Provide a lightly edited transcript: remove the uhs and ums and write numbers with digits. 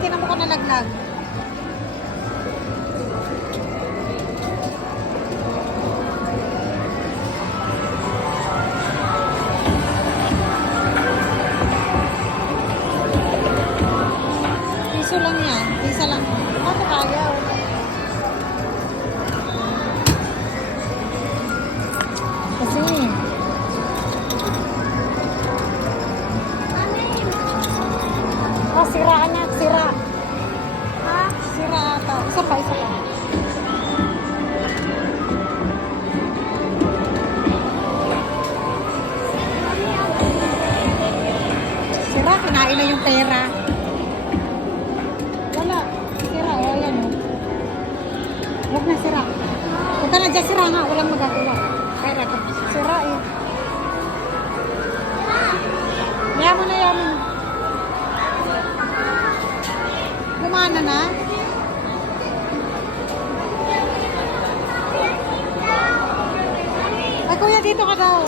tinan mo ko nalaglag. Piso lang yan. Pisa lang. Ako kaya. Kasi oh, sira anak, sira. Ha? Sira ata. Isa pa, isa pa. Sira, kinain na yung pera. Wala. Sira, o yan o. Huwag na sira. Punta na dyan sira nga, walang magagawa. Pera ko. Sira eh. Yaman na, yaman. Lumana na. Ay, kuya, dito ka daw.